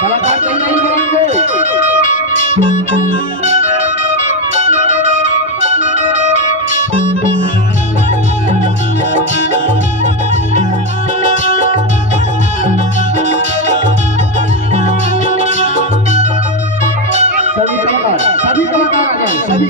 कलाकार कहीं नहीं गिरेंगे। सभी कलाकार आ जाए, सभी।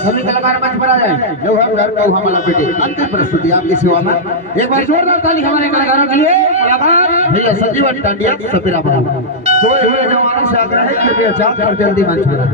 सभी कलाकार मंच पर आ जाए। जो है उधर को हमारा बेटे अंतिम प्रस्तुति आपकी सेवा में। एक बार जोरदार ताली हमारे कलाकारों के लिए। कलाकार भैया संजीवन टांडिया सपीरा बना। सोए हुए जवानों से आग्रह है कि कृपया चाप कर जल्दी मंच पर आए।